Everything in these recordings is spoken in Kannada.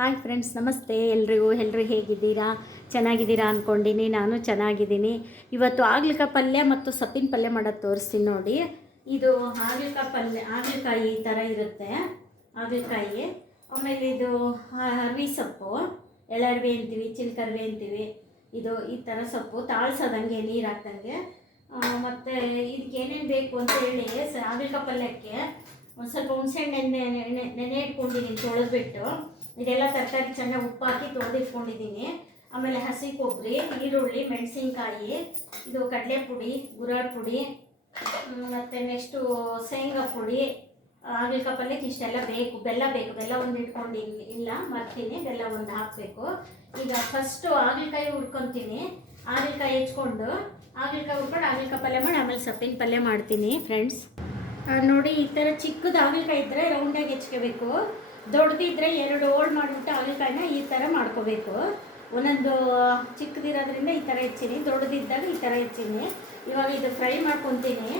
ಹಾಯ್ ಫ್ರೆಂಡ್ಸ್, ನಮಸ್ತೆ ಎಲ್ಲರೂ ಹೇಗಿದ್ದೀರಾ? ಚೆನ್ನಾಗಿದ್ದೀರಾ ಅಂದ್ಕೊಂಡಿನಿ. ನಾನು ಚೆನ್ನಾಗಿದ್ದೀನಿ. ಇವತ್ತು ಹಾಗಲಕಾಯಿ ಪಲ್ಯ ಮತ್ತು ಸೊಪ್ಪಿನ ಪಲ್ಯ ಮಾಡೋದು ತೋರಿಸ್ತೀನಿ ನೋಡಿ. ಇದು ಹಾಗಲಕಾಯಿ ಈ ಥರ ಇರುತ್ತೆ. ಹಾಗಲಕಾಯಿ, ಆಮೇಲೆ ಇದು ಅರಿವೆ ಸೊಪ್ಪು, ಎಳರ್ವೆ ಅಂತೀವಿ, ಚಿಲ್ಕರ್ವೆ ಅಂತೀವಿ. ಇದು ಈ ಥರ ಸೊಪ್ಪು ತಾಳ್ಸೋದಂಗೆ, ನೀರು ಹಾಕ್ದಂಗೆ. ಮತ್ತು ಇದಕ್ಕೆ ಏನೇನು ಬೇಕು ಅಂತ ಹೇಳಿ, ಹಾಗಲಕಾಯಿ ಪಲ್ಯಕ್ಕೆ ಒಂದು ಸ್ವಲ್ಪ ಹುಣಸೆಹಣ್ಣು ನೆನೆ ಇಟ್ಕೊಂಡಿದ್ದೀನಿ ತೊಳೆದ್ಬಿಟ್ಟು. ಇದೆಲ್ಲ ತರಕಾರಿ ಚೆನ್ನಾಗಿ ಉಪ್ಪು ಹಾಕಿ ತೊಳೆದಿಟ್ಕೊಂಡಿದ್ದೀನಿ. ಆಮೇಲೆ ಹಸಿ ಕೊಬ್ಬರಿ, ಈರುಳ್ಳಿ, ಮೆಣಸಿನ್ಕಾಯಿ, ಇದು ಕಡಲೆ ಪುಡಿ, ಗುರಾಳ್ ಪುಡಿ, ಮತ್ತು ನೆಕ್ಸ್ಟು ಶೇಂಗಾ ಪುಡಿ. ಹಾಗಲಕಾಯಿ ಪಲ್ಯಕ್ಕೆ ಇಷ್ಟೆಲ್ಲ ಬೇಕು. ಬೆಲ್ಲ ಬೇಕು. ಬೆಲ್ಲ ಒಂದು ಇಲ್ಲ ಮರ್ತೀನಿ, ಬೆಲ್ಲ ಒಂದು ಹಾಕಬೇಕು. ಈಗ ಫಸ್ಟು ಹಾಗಲಕಾಯಿ ಹುರ್ಕೊತೀನಿ. ಹಾಗಲಕಾಯಿ ಹೆಚ್ಕೊಂಡು ಹಾಗಲಕಾಯಿ ಪಲ್ಯ ಮಾಡಿ ಆಮೇಲೆ ಸೊಪ್ಪಿನ ಪಲ್ಯ ಮಾಡ್ತೀನಿ ಫ್ರೆಂಡ್ಸ್. ನೋಡಿ, ಈ ಥರ ಚಿಕ್ಕದು ಹಾಗಲಕಾಯಿ ಇದ್ದರೆ ರೌಂಡಾಗಿ ಹೆಚ್ಕೋಬೇಕು. ದೊಡ್ಡದಿದ್ದರೆ 2 ಹೋಳು ಮಾಡಿಬಿಟ್ಟು ಹಾಗಲಕಾಯಿನ ಈ ಥರ ಮಾಡ್ಕೋಬೇಕು. ಒಂದೊಂದು ಚಿಕ್ಕದಿರೋದ್ರಿಂದ ಈ ಥರ ಹೆಚ್ಚೀನಿ, ದೊಡ್ಡದಿದ್ದಾಗ ಈ ಥರ ಹೆಚ್ಚೀನಿ. ಇವಾಗ ಇದು ಫ್ರೈ ಮಾಡ್ಕೊತೀನಿ.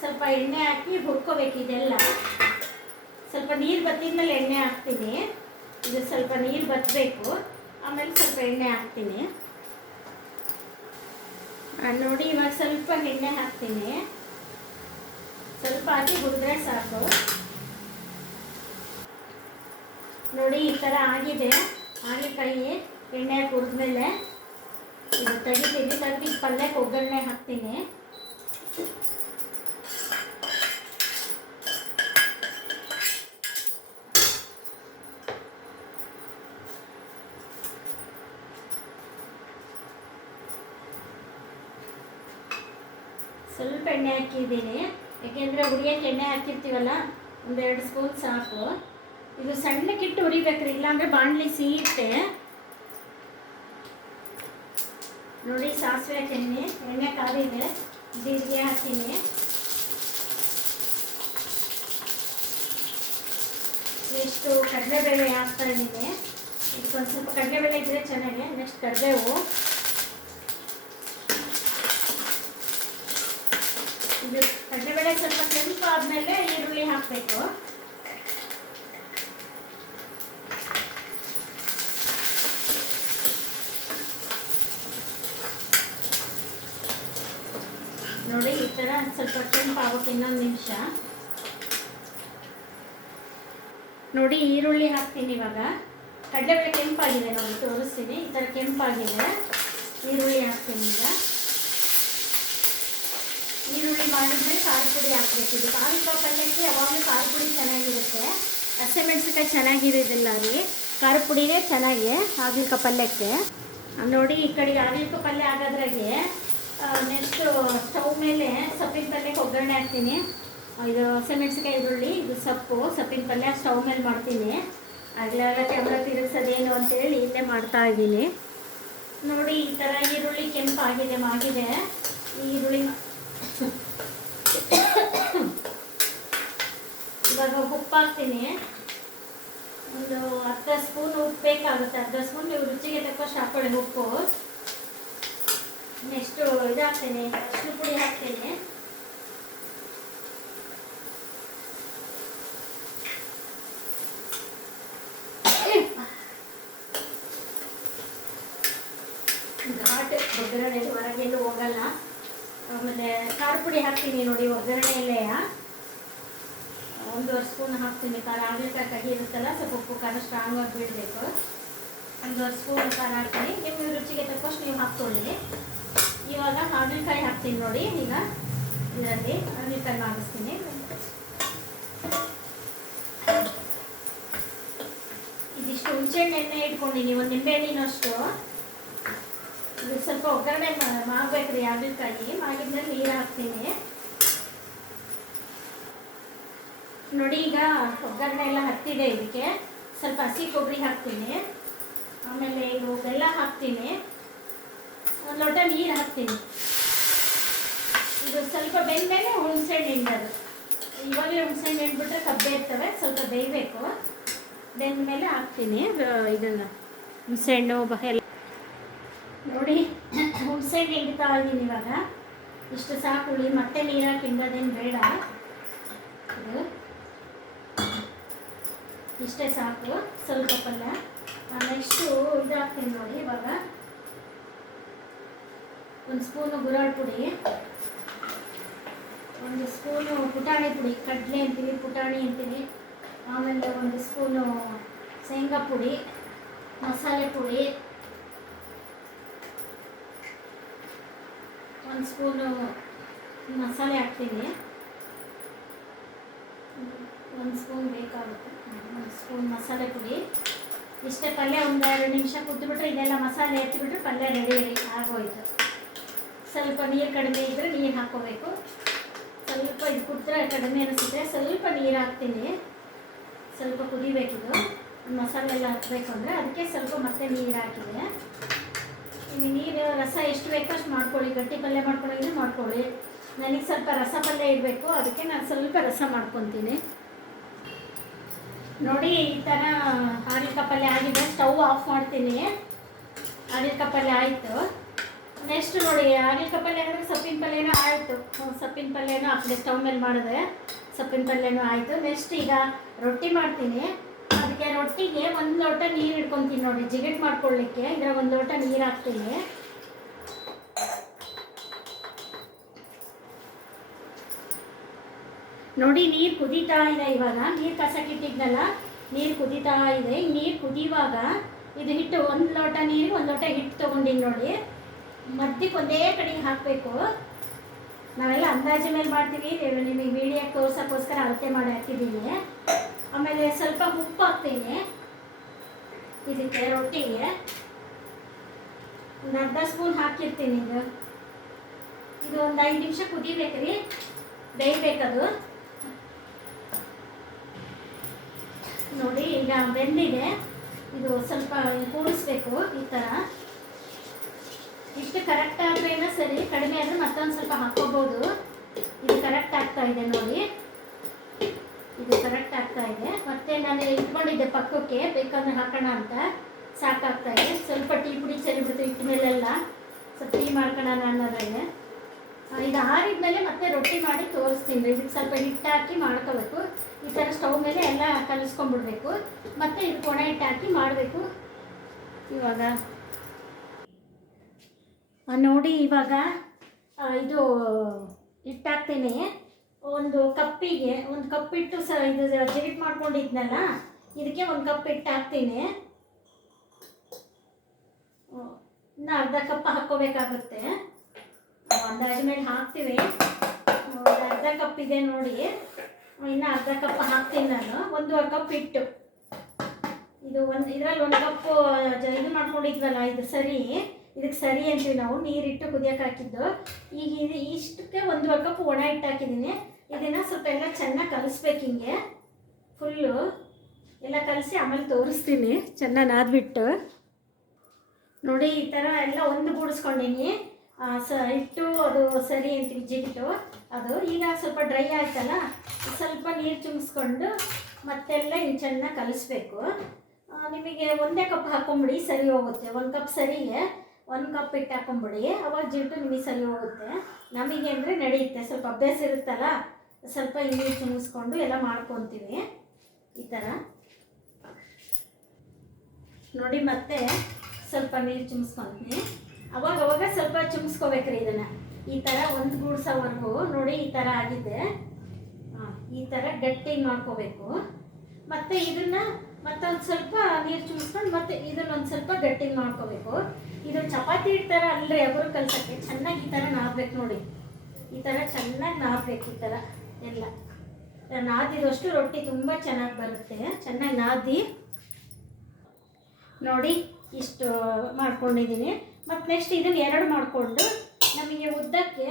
ಸ್ವಲ್ಪ ಎಣ್ಣೆ ಹಾಕಿ ಹುರ್ಕೋಬೇಕು. ಇದೆಲ್ಲ ಸ್ವಲ್ಪ ನೀರು ಬತ್ತಿದ್ಮೇಲೆ ಎಣ್ಣೆ ಹಾಕ್ತೀನಿ. ಇದು ಸ್ವಲ್ಪ ನೀರು ಬತ್ತಬೇಕು, ಆಮೇಲೆ ಸ್ವಲ್ಪ ಎಣ್ಣೆ ಹಾಕ್ತೀನಿ. ನೋಡಿ, ಇವಾಗ ಸ್ವಲ್ಪ ಎಣ್ಣೆ ಹಾಕ್ತೀನಿ. ಸ್ವಲ್ಪ ಹಾಕಿ ಹುರಿದ್ರೆ ಸಾಕು. ನೋಡಿ, ಈ ಥರ ಆಗಿದೆ ಹಾಗಲಕಾಯಿ. ಎಣ್ಣೆ ಹಾಕಿ ಹುರಿದ್ಮೇಲೆ ಇದು ತೆಗಿದು ಪಲ್ಯಕ್ಕೆ ಒಗ್ಗರಣೆ ಹಾಕ್ತೀನಿ. ಸ್ವಲ್ಪ ಎಣ್ಣೆ ಹಾಕಿದ್ದೀನಿ, ಯಾಕೆಂದರೆ ಹುರಿಯೋಕ್ಕೆ ಎಣ್ಣೆ ಹಾಕಿರ್ತೀವಲ್ಲ, 1-2 ಸ್ಪೂನ್ ಸಾಕು. ಇದು ಸಣ್ಣಕ್ಕಿಟ್ಟು ಹುರಿಬೇಕ್ರಿ, ಇಲ್ಲಾಂದರೆ ಬಾಣಲಿ ಸಿಹಿತ್ತೆ. ನೋಡಿ, ಸಾಸಿವೆ ಹಾಕೀನಿ, ಎಣ್ಣೆ ಕಾದಿದೆ, ಜೀರಿಗೆ ಹಾಕ್ತೀನಿ. ನೆಕ್ಸ್ಟು ಕಡಲೆಬೇಳೆ ಹಾಕ್ತಾ ಇದ್ದೀನಿ. ಇದಕ್ಕೊಂದು ಸ್ವಲ್ಪ ಕಡಲೆಬೇಳೆ ಇದ್ದರೆ ಚೆನ್ನಾಗಿ. ನೆಕ್ಸ್ಟ್ ಕರಿಬೇವು. ಇದು ಕಡಲೆಬೇಳೆ ಸ್ವಲ್ಪ ಕೆಂಪು ಆದಮೇಲೆ ಈರುಳ್ಳಿ ಹಾಕಬೇಕು. ನೋಡಿ, ಈ ಥರ ಸ್ವಲ್ಪ ಕೆಂಪು ಆಗೋಕೆ ಇನ್ನೊಂದು ನಿಮಿಷ. ನೋಡಿ, ಈರುಳ್ಳಿ ಹಾಕ್ತೀನಿ ಇವಾಗ. ಕಡಲೆಬೇಳೆ ಕೆಂಪಾಗಿದೆ ನೋಡಿ, ತೋರಿಸ್ತೀನಿ. ಈ ಥರ ಕೆಂಪಾಗಿದೆ. ಈರುಳ್ಳಿ ಹಾಕ್ತೀನಿ ಈಗ. ಈರುಳ್ಳಿ ಮಾಡಿದ್ಮೇಲೆ ಖಾರ ಪುಡಿ ಹಾಕಬೇಕು. ಇದು ಹಾಗಲಕಾಯಿ ಪಲ್ಯಕ್ಕೆ ಯಾವಾಗಲೂ ಖಾರ ಪುಡಿ ಚೆನ್ನಾಗಿರುತ್ತೆ. ಹಸಿಮೆಣಸಿನ್ಕಾಯಿ ಚೆನ್ನಾಗಿರೋದಿಲ್ಲ ರೀ, ಖಾರ ಪುಡಿನೇ ಚೆನ್ನಾಗಿ ಹಾಗಲಕಾಯಿ ಪಲ್ಯಕ್ಕೆ. ನೋಡಿ, ಈ ಕಡೆಗೆ ಹಾಗಲಕಾಯಿ ಪಲ್ಯ ಆಗೋದ್ರಾಗೆ ನೆಕ್ಸ್ಟು ಸ್ಟವ್ ಮೇಲೆ ಸೊಪ್ಪಿನ ಪಲ್ಯಕ್ಕೆ ಒಗ್ಗರಣೆ ಹಾಕ್ತೀನಿ. ಇದು ಹಸಿಮೆಣಸಿನ್ಕಾಯಿ, ಈರುಳ್ಳಿ, ಇದು ಸೊಪ್ಪಿನ ಪಲ್ಯ ಸ್ಟವ್ ಮೇಲೆ ಮಾಡ್ತೀನಿ. ಆಗಲೆಲ್ಲ ಕ್ಯಾಮ್ರಾ ತಿರುಗಿಸೋದೇನು ಅಂತೇಳಿ ಇಲ್ಲೇ ಮಾಡ್ತಾ ಇದ್ದೀನಿ. ನೋಡಿ, ಈ ಥರ ಈರುಳ್ಳಿ ಕೆಂಪಾಗಿದೆ ಮಾಗಿದೆ. ಈರುಳ್ಳಿ ಇವಾಗ ಉಪ್ಪು ಹಾಕ್ತೀನಿ. ಒಂದು 10 ಸ್ಪೂನ್ ಉಪ್ಪು ಬೇಕಾಗುತ್ತೆ. 10 ಸ್ಪೂನ್ ನೀವು ರುಚಿಗೆ ತಕ್ಕಷ್ಟು ಹಾಕೊಳ್ಳಿ ಉಪ್ಪು. ನೆಕ್ಸ್ಟು ಇದು ಹಾಕ್ತೀನಿ, ಅರಿಶಿನ ಪುಡಿ ಹಾಕ್ತೀನಿ. ಘಾಟ್ ಒಗ್ಗರಣೆ ಹೊರಗೆಲ್ಲೂ ಹೋಗಲ್ಲ. ಆಮೇಲೆ ಖಾರ ಪುಡಿ ಹಾಕ್ತೀನಿ ನೋಡಿ, ಒಗ್ಗರಣೆಯಲ್ಲೇ 1 ಸ್ಪೂನ್ ಹಾಕ್ತೀನಿ. ಖಾರ ಹಾಗಲಕಾಯಿ ಕಹಿ ಇರುತ್ತಲ್ಲ, ಸ್ವಲ್ಪ ಉಪ್ಪು ಖಾರ ಸ್ಟ್ರಾಂಗ್ ಆಗಿ ಬಿಡಬೇಕು. 1 ಸ್ಪೂನ್ ಖಾರ ಹಾಕ್ತೀನಿ. ನಿಮ್ಮ ರುಚಿಗೆ ತಕ್ಕಷ್ಟು ನೀವು ಹಾಕ್ಕೊಳ್ಳಿ. ಇವಾಗ ಹಾಗಲಕಾಯಿ ಹಾಕ್ತೀನಿ ನೋಡಿ. ಈಗ ಇದರಲ್ಲಿ ಹಾಗಲಕಾಯಿ ಮಾಡಿಸ್ತೀನಿ. ಇದಿಷ್ಟು ಹುಣಸೆಹಣ್ಣು ಎಣ್ಣೆ ಇಟ್ಕೊಂಡಿನಿ, 1 ನಿಂಬೆಹಣ್ಣಿನಷ್ಟು. ಇದು ಸ್ವಲ್ಪ ಒಗ್ಗರಣೆ ಮಾಡಬೇಕ್ರಿ ಹಾಗಲಕಾಯಿ. ಮಾಡಿದ್ಮೇಲೆ ನೀರು ಹಾಕ್ತೀನಿ. ನೋಡಿ, ಈಗ ಒಗ್ಗರಣೆ ಎಲ್ಲ ಹತ್ತಿದೆ. ಇದಕ್ಕೆ ಸ್ವಲ್ಪ ಹಸಿ ಕೊಬ್ಬರಿ ಹಾಕ್ತೀನಿ. ಆಮೇಲೆ ಇದು ಬೆಲ್ಲ ಹಾಕ್ತೀನಿ. 1 ಲೋಟ ನೀರು ಹಾಕ್ತೀನಿ. ಇದು ಸ್ವಲ್ಪ ಬೆಂದ್ಮೇಲೆ ಹುಣಸೆಹಣ್ಣು ಹಿಂಡೋದು. ಇವಾಗಲೇ ಹುಣಸೆಹಣ್ಣು ಹಿಂಡ್ಬಿಟ್ರೆ ಕಬ್ಬೆ ಇರ್ತವೆ, ಸ್ವಲ್ಪ ಬೇಯಬೇಕು. ಬೆಂದಮೇಲೆ ಹಾಕ್ತೀನಿ ಇದನ್ನು ಹುಣಸೆಹಣ್ಣು ಎಲ್ಲ. ನೋಡಿ, ಹುಣಸೆಹಣ್ಣು ಹಿಂಡ್ತಾ ಇದ್ದೀನಿ ಇವಾಗ. ಇಷ್ಟು ಸಾಕು, ಮತ್ತೆ ನೀರು ಹಾಕಿ ಹಿಂಡೋದೇನು ಬೇಡ. ಇದು ಇಷ್ಟೇ ಸಾಕು ಸ್ವಲ್ಪ ಪಲ್ಯ. ನೆಕ್ಸ್ಟು ಇದು ಹಾಕ್ತೀನಿ ನೋಡಿ. ಇವಾಗ 1 ಸ್ಪೂನು ಗುರಾಳ್ ಪುಡಿ, 1 ಸ್ಪೂನು ಪುಟಾಣಿ ಪುಡಿ, ಕಡಲೆ ಅಂತೀವಿ ಪುಟಾಣಿ ಅಂತೀವಿ. ಆಮೇಲೆ 1 ಸ್ಪೂನು ಶೇಂಗಾ ಪುಡಿ, ಮಸಾಲೆ ಪುಡಿ, 1 ಸ್ಪೂನು ಮಸಾಲೆ ಹಾಕ್ತೀನಿ. 1 ಸ್ಪೂನ್ ಬೇಕಾಗುತ್ತೆ. 1 ಸ್ಪೂನ್ ಮಸಾಲೆ ಪುಡಿ. ಇಷ್ಟೇ ಪಲ್ಯ. ಒಂದು 2 ನಿಮಿಷ ಕುದ್ದುಬಿಟ್ರೆ ಇದೆಲ್ಲ ಮಸಾಲೆ ಎತ್ತಿಬಿಟ್ರೆ ಪಲ್ಯ ರೆಡಿ ಆಗೋಯ್ತು. ಸ್ವಲ್ಪ ನೀರು ಕಡಿಮೆ ಇದ್ದರೆ ನೀರು ಹಾಕ್ಕೋಬೇಕು. ಸ್ವಲ್ಪ ಇದು ಕುದ್ರೆ ಕಡಿಮೆ ಅನಿಸುತ್ತೆ, ಸ್ವಲ್ಪ ನೀರು ಹಾಕ್ತೀನಿ. ಸ್ವಲ್ಪ ಕುದಿಬೇಕಿದು, ಮಸಾಲೆ ಎಲ್ಲ ಹಾಕಬೇಕು ಅಂದರೆ ಅದಕ್ಕೆ ಸ್ವಲ್ಪ ಮತ್ತೆ ನೀರು ಹಾಕಿದೆ. ನಿಮಗೆ ನೀರು ರಸ ಎಷ್ಟು ಬೇಕೋ ಅಷ್ಟು ಮಾಡ್ಕೊಳ್ಳಿ. ಗಟ್ಟಿ ಪಲ್ಯ ಮಾಡ್ಕೊಳ್ಳೋದ್ರೆ ಮಾಡ್ಕೊಳ್ಳಿ. ನನಗೆ ಸ್ವಲ್ಪ ರಸ ಪಲ್ಯ ಇಡಬೇಕು, ಅದಕ್ಕೆ ನಾನು ಸ್ವಲ್ಪ ರಸ ಮಾಡ್ಕೊತೀನಿ. ನೋಡಿ ಈ ಥರ ಹಾಗಲಕಾಯಿ ಪಲ್ಯ ಆಗಿದೆ. ಸ್ಟವ್ ಆಫ್ ಮಾಡ್ತೀನಿ. ಹಾಗಲಕಾಯಿ ಪಲ್ಯ ಆಯಿತು. ನೆಕ್ಸ್ಟ್ ನೋಡಿ ಹಾಗಲಕಾಯಿ ಪಲ್ಯ ಅಂದರೆ ಸೊಪ್ಪಿನ ಪಲ್ಯನೂ ಆಯಿತು. ಸೊಪ್ಪಿನ ಪಲ್ಯನೂ ಆ ಕಡೆ ಸ್ಟವ್ ಮೇಲೆ ಮಾಡಿದೆ. ಸೊಪ್ಪಿನ ಪಲ್ಯನೂ ಆಯಿತು. ನೆಕ್ಸ್ಟ್ ಈಗ ರೊಟ್ಟಿ ಮಾಡ್ತೀನಿ. ಅದಕ್ಕೆ ರೊಟ್ಟಿಗೆ 1 ಲೋಟ ನೀರು ಇಟ್ಕೊತೀನಿ ನೋಡಿ, ಜಿಗಿಟ್ ಮಾಡ್ಕೊಳ್ಳಿಕ್ಕೆ. ಇದರ 1 ಲೋಟ ನೀರು ಹಾಕ್ತೀನಿ. ನೋಡಿ ನೀರು ಕುದೀತಾ ಇದೆ. ಇವಾಗ ನೀರು ಕಸಕ್ಕಿಟ್ಟಿದ್ನಲ್ಲ, ನೀರು ಕುದೀತಾ ಇದೆ. ನೀರು ಕುದಿಯುವಾಗ ಇದು ಹಿಟ್ಟು 1 ಲೋಟ ನೀರಿಗೆ 1 ಲೋಟ ಹಿಟ್ಟು ತೊಗೊಂಡಿನಿ ನೋಡಿ. ಮಧ್ಯಕ್ಕೆ ಒಂದೇ ಕಡೆಗೆ ಹಾಕಬೇಕು. ನಾವೆಲ್ಲ ಅಂದಾಜು ಮೇಲೆ ಮಾಡ್ತೀವಿ, ನಿಮಗೆ ವೀಡಿಯೋಕ್ಕೆ ತೋರ್ಸೋಕ್ಕೋಸ್ಕರ ಅಳತೆ ಮಾಡಿ ಹಾಕಿದ್ದೀನಿ. ಆಮೇಲೆ ಸ್ವಲ್ಪ ಉಪ್ಪು ಹಾಕ್ತೀನಿ ಇದಕ್ಕೆ. ರೊಟ್ಟಿಗೆ ಒಂದು ಅರ್ಧ ಸ್ಪೂನ್ ಹಾಕಿರ್ತೀನಿ. ಇದು ಒಂದು 5 ನಿಮಿಷ ಕುದಿಬೇಕ್ರಿ, ಬೇಯಬೇಕದು. ನೋಡಿ ಈಗ ಬೆಂದಿದೆ. ಇದು ಸ್ವಲ್ಪ ಕೂಡಿಸ್ಬೇಕು ಈ ಥರ. ಇಷ್ಟು ಕರೆಕ್ಟ್ ಆದ್ರೇನ ಸರಿ, ಕಡಿಮೆ ಆದರೆ ಮತ್ತೊಂದು ಸ್ವಲ್ಪ ಹಾಕ್ಕೋಬೋದು. ಇದು ಕರೆಕ್ಟ್ ಆಗ್ತಾ ಇದೆ ನೋಡಿ, ಇದು ಕರೆಕ್ಟ್ ಆಗ್ತಾ ಇದೆ. ಮತ್ತೆ ನಾನು ಇಟ್ಕೊಂಡಿದ್ದೆ ಪಕ್ಕಕ್ಕೆ, ಬೇಕಂದ್ರೆ ಹಾಕೋಣ ಅಂತ. ಸಾಕಾಗ್ತಾ ಇದೆ. ಸ್ವಲ್ಪ ಟೀ ಪುಡಿ ಚೆಲ್ಲಿಬಿಡ್ತು ಇಟ್ಟ ಮೇಲೆಲ್ಲ, ಸ್ವಲ್ಪ ಟೀ ಮಾಡ್ಕೊಳ್ಳೋಣ ಅನ್ನೋದ್ರಾಗೆ. ಇದು ಆರಿದ್ಮೇಲೆ ಮತ್ತೆ ರೊಟ್ಟಿ ಮಾಡಿ ತೋರಿಸ್ತೀನಿ. ಇದಕ್ಕೆ ಸ್ವಲ್ಪ ಹಿಟ್ಟು ಹಾಕಿ ಮಾಡ್ಕೋಬೇಕು. ಈ ಥರ ಸ್ಟವ್ ಮೇಲೆ ಎಲ್ಲ ಕಲಿಸ್ಕೊಂಡ್ಬಿಡ್ಬೇಕು. ಮತ್ತು ಇದಕ್ಕೆ ಒಣ ಹಿಟ್ಟು ಹಾಕಿ ಮಾಡಬೇಕು. ಇವಾಗ ನೋಡಿ, ಇವಾಗ ಇದು ಹಿಟ್ಟು ಹಾಕ್ತೀನಿ. 1 ಕಪ್ಪಿಗೆ 1 ಕಪ್ ಇಟ್ಟು ಇದು ಜಿಗಿಟ್ ಮಾಡ್ಕೊಂಡಿದ್ನಲ್ಲ, ಇದಕ್ಕೆ 1 ಕಪ್ ಹಿಟ್ಟು ಹಾಕ್ತೀನಿ. ಇನ್ನು ಅರ್ಧ ಕಪ್ ಹಾಕ್ಕೋಬೇಕಾಗುತ್ತೆ. ಅಂದಾಜು ಮೇಲೆ ಹಾಕ್ತೀವಿ. ಅರ್ಧ ಕಪ್ ಇದೆ ನೋಡಿ, ಇನ್ನು ಅರ್ಧ ಕಪ್ ಹಾಕ್ತೀನಿ ನಾನು. 1.5 ಕಪ್ ಹಿಟ್ಟು. ಇದು ಇದರಲ್ಲಿ 1 ಕಪ್ಪು ಇದು ಮಾಡ್ಕೊಂಡಿದ್ವಲ್ಲ, ಇದು ಸರಿ, ಇದಕ್ಕೆ ಸರಿ ಅಂತೀವಿ ನಾವು. ನೀರಿಟ್ಟು ಕುದಿಯೋಕೆ ಹಾಕಿದ್ದು. ಈಗ ಇದು ಇಷ್ಟಕ್ಕೆ 1.5 ಕಪ್ ಒಣ ಹಿಟ್ಟು ಹಾಕಿದ್ದೀನಿ. ಇದನ್ನು ಸ್ವಲ್ಪ ಎಲ್ಲ ಚೆನ್ನಾಗಿ ಕಲಿಸ್ಬೇಕು. ಹಿಂಗೆ ಫುಲ್ಲು ಎಲ್ಲ ಕಲಸಿ ಆಮೇಲೆ ತೋರಿಸ್ತೀನಿ. ಚೆನ್ನಾಗಿ ನಾದ್ಬಿಟ್ಟು ನೋಡಿ, ಈ ಥರ ಎಲ್ಲ ಗೂಡಿಸ್ಕೊಂಡಿನಿ. ಹಿಟ್ಟು ಅದು ಸರಿ ಅಂತೀವಿ, ಜಿಗಿಟು ಅದು. ಈಗ ಸ್ವಲ್ಪ ಡ್ರೈ ಆಯ್ತಲ್ಲ, ಸ್ವಲ್ಪ ನೀರು ಚುಮ್ಸ್ಕೊಂಡು ಮತ್ತೆಲ್ಲ ಹಿಂಗೆ ಚೆನ್ನಾಗಿ ಕಲಿಸ್ಬೇಕು. ನಿಮಗೆ 1 ಕಪ್ ಹಾಕೊಂಬಿಡಿ, ಸರಿ ಹೋಗುತ್ತೆ. 1 ಕಪ್ ಸರಿಗೆ 1 ಕಪ್ ಹಿಟ್ಟು ಹಾಕೊಂಬಿಡಿ, ಅವಾಗ ಜಿಗಿಟು ನಿಮಗೆ ಸರಿ ಹೋಗುತ್ತೆ. ನಮಗೆ ಅಂದರೆ ನಡೆಯುತ್ತೆ, ಸ್ವಲ್ಪ ಅಭ್ಯಾಸ ಇರುತ್ತಲ್ಲ. ಸ್ವಲ್ಪ ನೀರು ಚುಮ್ಸ್ಕೊಂಡು ಎಲ್ಲ ಮಾಡ್ಕೊತೀವಿ ಈ ಥರ ನೋಡಿ. ಮತ್ತೆ ಸ್ವಲ್ಪ ನೀರು ಚುಮ್ಸ್ಕೊತೀನಿ. ಅವಾಗ ಸ್ವಲ್ಪ ಚುಮ್ಸ್ಕೋಬೇಕ್ರಿ ಇದನ್ನು. ಈ ಥರ ಗೂಡ್ಸೋವರೆಗೂ ನೋಡಿ, ಈ ಥರ ಆಗಿದೆ. ಈ ಥರ ಗಟ್ಟಿ ಮಾಡ್ಕೋಬೇಕು. ಮತ್ತು ಇದನ್ನು ಮತ್ತೊಂದು ಸ್ವಲ್ಪ ನೀರು ಚುಮ್ಸ್ಕೊಂಡು ಮತ್ತೆ ಇದನ್ನೊಂದು ಸ್ವಲ್ಪ ಗಟ್ಟಿ ಮಾಡ್ಕೋಬೇಕು. ಇದು ಚಪಾತಿ ಹಿಟ್ಟು ಥರ ಅಲ್ಲರಿ, ಅವರು ಕಲ್ಸೋಕ್ಕೆ ಚೆನ್ನಾಗಿ ಈ ಥರ ನಾದಬೇಕು ನೋಡಿ. ಈ ಥರ ಚೆನ್ನಾಗಿ ನಾದಬೇಕು. ಈ ಥರ ಎಲ್ಲ ನಾದಿದಷ್ಟು ರೊಟ್ಟಿ ತುಂಬ ಚೆನ್ನಾಗಿ ಬರುತ್ತೆ. ಚೆನ್ನಾಗಿ ನಾದಿ ನೋಡಿ, ಇಷ್ಟು ಮಾಡ್ಕೊಂಡಿದ್ದೀನಿ. ಮತ್ತು ನೆಕ್ಸ್ಟ್ ಇದನ್ನು 2 ಮಾಡಿಕೊಂಡು ನಮಗೆ ಉದ್ದಕ್ಕೆ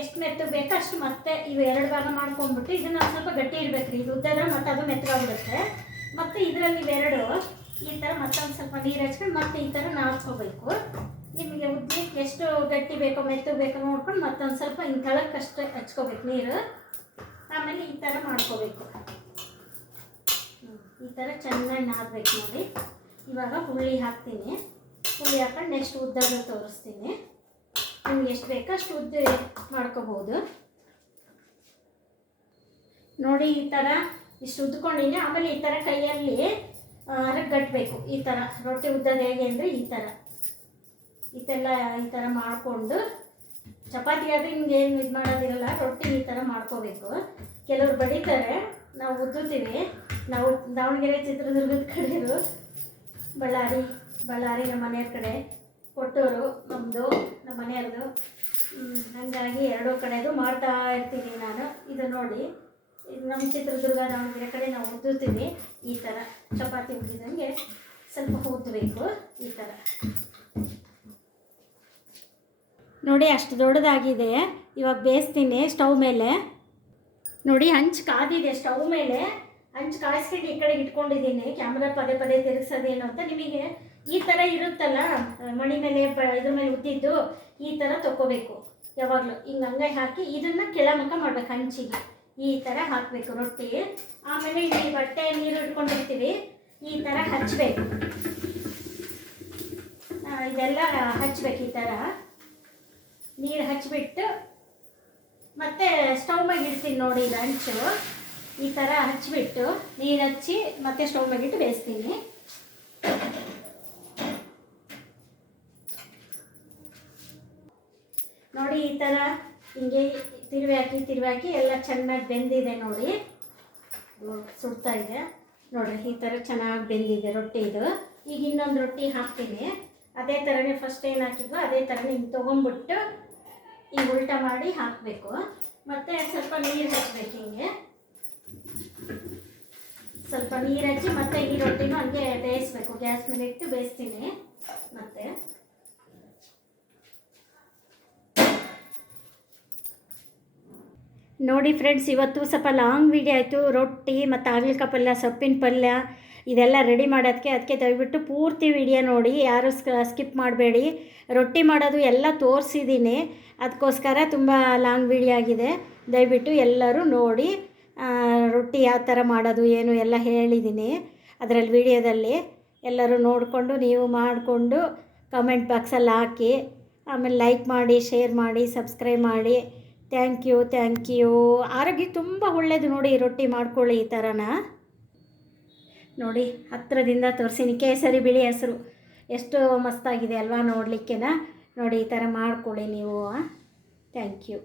ಎಷ್ಟು ಮೆತ್ತು ಬೇಕೋ ಅಷ್ಟು ಮತ್ತೆ ಇವು 2 ಭಾಗ ಮಾಡ್ಕೊಂಡ್ಬಿಟ್ಟು ಇದನ್ನು ಸ್ವಲ್ಪ ಗಟ್ಟಿ ಇಡಬೇಕ್ರಿ. ಇದು ಉದ್ದದ ಮತ್ತು ಅದು ಮೆತ್ತಗಾಗ್ಬಿಡುತ್ತೆ. ಮತ್ತು ಇದರಲ್ಲಿ 2 ಈ ಥರ ಮತ್ತೊಂದು ಸ್ವಲ್ಪ ನೀರು ಹಚ್ಕೊಂಡು ಮತ್ತೆ ಈ ಥರ ನಾದ್ಕೋಬೇಕು. ನಿಮಗೆ ಉದ್ದಕ್ಕೆ ಎಷ್ಟು ಗಟ್ಟಿ ಬೇಕೋ ಮೆತ್ತು ಬೇಕೋ ನೋಡ್ಕೊಂಡು ಮತ್ತೊಂದು ಸ್ವಲ್ಪ ಹಿಂಗೆ ಕೆಳಕ್ಕಷ್ಟೇ ಹಚ್ಕೋಬೇಕು ನೀರು. ಆಮೇಲೆ ಈ ಥರ ಮಾಡ್ಕೋಬೇಕು. ಈ ಥರ ಚೆನ್ನಾಗಿ ನಾದಬೇಕು ನೋಡಿ. ಇವಾಗ ಹುಳಿ ಹಾಕ್ತೀನಿ. ಹುಳಿ ಹಾಕೊಂಡು ನೆಕ್ಸ್ಟ್ ಉದ್ದದ ತೋರಿಸ್ತೀನಿ. ನಿಮ್ಗೆ ಎಷ್ಟು ಬೇಕೋ ಅಷ್ಟು ಉದ್ದ ಮಾಡ್ಕೋಬೋದು ನೋಡಿ. ಈ ಥರ ಇಷ್ಟು ಉದ್ಕೊಂಡಿನಿ. ಆಮೇಲೆ ಈ ಥರ ಕೈಯಲ್ಲಿ ರಗ್ಗಟ್ಟಬೇಕು. ಈ ಥರ ರೊಟ್ಟಿ ಉದ್ದದ ಹೇಗೆ ಅಂದರೆ ಈ ಥರ ಈ ಥರ ಮಾಡಿಕೊಂಡು, ಚಪಾತಿ ಆದರೆ ಹಿಂಗೇನು ಇದು ಮಾಡೋದಿರಲ್ಲ, ರೊಟ್ಟಿ ಈ ಥರ ಮಾಡ್ಕೋಬೇಕು. ಕೆಲವ್ರು ಬಡಿತಾರೆ, ನಾವು ಉದ್ದುತ್ತೀವಿ. ನಾವು ದಾವಣಗೆರೆ ಚಿತ್ರದುರ್ಗದ ಕಡೆಯವರು, ಬಳ್ಳಾರಿ ನಮ್ಮ ಮನೆಯವ್ರ ಕಡೆ, ಕೊಟ್ಟೂರು ನಮ್ಮದು, ನಮ್ಮ ಮನೆಯವ್ರದ್ದು. ಹಾಗಾಗಿ ಎರಡೂ ಕಡೆದು ಮಾಡ್ತಾ ಇರ್ತೀನಿ ನಾನು. ಇದು ನೋಡಿ, ಇದು ನಮ್ಮ ಚಿತ್ರದುರ್ಗ ದಾವಣಗೆರೆ ಕಡೆ ನಾವು ಉದ್ದುತ್ತೀವಿ. ಈ ಥರ ಚಪಾತಿ ಉದ್ದಿದಂಗೆ ಸ್ವಲ್ಪ ಉದ್ದಬೇಕು. ಈ ಥರ ನೋಡಿ, ಅಷ್ಟು ದೊಡ್ಡದಾಗಿದೆ. ಇವಾಗ ಬೇಯಿಸ್ತೀನಿ ಸ್ಟವ್ ಮೇಲೆ. ನೋಡಿ, ಹಂಚು ಕಾದಿದೆ ಸ್ಟವ್ ಮೇಲೆ. ಹಂಚು ಕಾಯಿಸ್ಕೊಂಡು ಈ ಕಡೆಗೆ ಇಟ್ಕೊಂಡಿದ್ದೀನಿ. ಕ್ಯಾಮ್ರಾ ಪದೇ ಪದೇ ತಿರುಗಿಸೋದೇನು ಅಂತ. ನಿಮಗೆ ಈ ಥರ ಇರುತ್ತಲ್ಲ ಮಣಿ ಮೇಲೆ ಇದ್ರ ಮೇಲೆ ಉದ್ದಿದ್ದು, ಈ ಥರ ತೊಗೋಬೇಕು. ಯಾವಾಗಲೂ ಹಿಂಗೆ ಅಂಗೈ ಹಾಕಿ ಇದನ್ನು ಕೆಳಮುಖ ಮಾಡ್ಬೇಕು. ಹಂಚಿಗೆ ಈ ಥರ ಹಾಕಬೇಕು ರೊಟ್ಟಿ. ಆಮೇಲೆ ಇಲ್ಲಿ ಬಟ್ಟೆ ನೀರು ಇಟ್ಕೊಂಡಿರ್ತೀವಿ, ಈ ಥರ ಹಚ್ಚಬೇಕು. ಇದೆಲ್ಲ ಹಚ್ಬೇಕು. ಈ ಥರ ನೀರು ಹಚ್ಚಿಬಿಟ್ಟು ಮತ್ತೆ ಸ್ಟವ್ ಮೇಲೆ ಇಡ್ತೀನಿ. ನೋಡಿ, ಇದು ಹಂಚು ಈ ಥರ ಹಚ್ಚಿಬಿಟ್ಟು ನೀರು ಹಚ್ಚಿ ಮತ್ತೆ ಸ್ಟವ್ ಮೇಲೆ ಇಟ್ಟು ಬೇಯಿಸ್ತೀನಿ. ನೋಡಿ, ಈ ಥರ ಹಿಂಗೆ ತಿರುವಿ ಹಾಕಿ ಎಲ್ಲ ಚೆನ್ನಾಗಿ ಬೆಂದಿದೆ. ನೋಡಿ, ಸುಡ್ತಾ ಇದೆ ನೋಡಿರಿ. ಈ ಥರ ಚೆನ್ನಾಗಿ ಬೆಂದಿದೆ ರೊಟ್ಟಿ ಇದು. ಈಗ ಇನ್ನೊಂದು ರೊಟ್ಟಿ ಹಾಕ್ತೀನಿ. ಅದೇ ಥರನೇ ಫಸ್ಟ್ ಏನು ಹಾಕಿದ್ವೋ ಅದೇ ಥರನೇ ಹಿಂಗೆ ತೊಗೊಂಬಿಟ್ಟು ಈಗ ಉಲ್ಟಾ ಮಾಡಿ ಹಾಕಬೇಕು. ಮತ್ತು ಸ್ವಲ್ಪ ನೀರು ಹಚ್ಚಬೇಕು. ಹಿಂಗೆ ಸ್ವಲ್ಪ ನೀರು ಹಚ್ಚಿ ಮತ್ತೆ ಈ ರೊಟ್ಟಿನೂ ಹಂಗೆ ಬೇಯಿಸ್ಬೇಕು. ಗ್ಯಾಸ್ ಮೇಲೆ ಇಟ್ಟು ಬೇಯಿಸ್ತೀನಿ. ಮತ್ತೆ ನೋಡಿ ಫ್ರೆಂಡ್ಸ್, ಇವತ್ತು ಸ್ವಲ್ಪ ಲಾಂಗ್ ವೀಡಿಯೋ ಆಯಿತು. ರೊಟ್ಟಿ ಮತ್ತು ಹಾಗಲಕಾಯಿ ಪಲ್ಯ, ಸೊಪ್ಪಿನ ಪಲ್ಯ ಇದೆಲ್ಲ ರೆಡಿ ಮಾಡೋದಕ್ಕೆ. ಅದಕ್ಕೆ ದಯವಿಟ್ಟು ಪೂರ್ತಿ ವಿಡಿಯೋ ನೋಡಿ, ಯಾರು ಸ್ಕಿಪ್ ಮಾಡಬೇಡಿ. ರೊಟ್ಟಿ ಮಾಡೋದು ಎಲ್ಲ ತೋರಿಸಿದ್ದೀನಿ, ಅದಕ್ಕೋಸ್ಕರ ತುಂಬ ಲಾಂಗ್ ವೀಡಿಯೋ ಆಗಿದೆ. ದಯವಿಟ್ಟು ಎಲ್ಲರೂ ನೋಡಿ. ರೊಟ್ಟಿ ಯಾವ ಥರ ಮಾಡೋದು ಏನು ಎಲ್ಲ ಹೇಳಿದ್ದೀನಿ ಅದರಲ್ಲಿ ವಿಡಿಯೋದಲ್ಲಿ. ಎಲ್ಲರೂ ನೋಡಿಕೊಂಡು ನೀವು ಮಾಡಿಕೊಂಡು ಕಮೆಂಟ್ ಬಾಕ್ಸಲ್ಲಿ ಹಾಕಿ. ಆಮೇಲೆ ಲೈಕ್ ಮಾಡಿ, ಶೇರ್ ಮಾಡಿ, ಸಬ್ಸ್ಕ್ರೈಬ್ ಮಾಡಿ. Thank you. ಆರೋಗ್ಯಕ್ಕೆ ತುಂಬ ಒಳ್ಳೆಯದು ನೋಡಿ. ರೊಟ್ಟಿ ಮಾಡ್ಕೊಳ್ಳಿ ಈ ಥರನ. ನೋಡಿ, ಹತ್ತಿರದಿಂದ ತೋರಿಸಿನಿ. ಕೇಸರಿ ಬಿಳಿ ಹೆಸರು ಎಷ್ಟು ಮಸ್ತಾಗಿದೆ ಅಲ್ವಾ ನೋಡಲಿಕ್ಕೆನ. ನೋಡಿ, ಈ ಥರ ಮಾಡ್ಕೊಳ್ಳಿ ನೀವು. Thank you.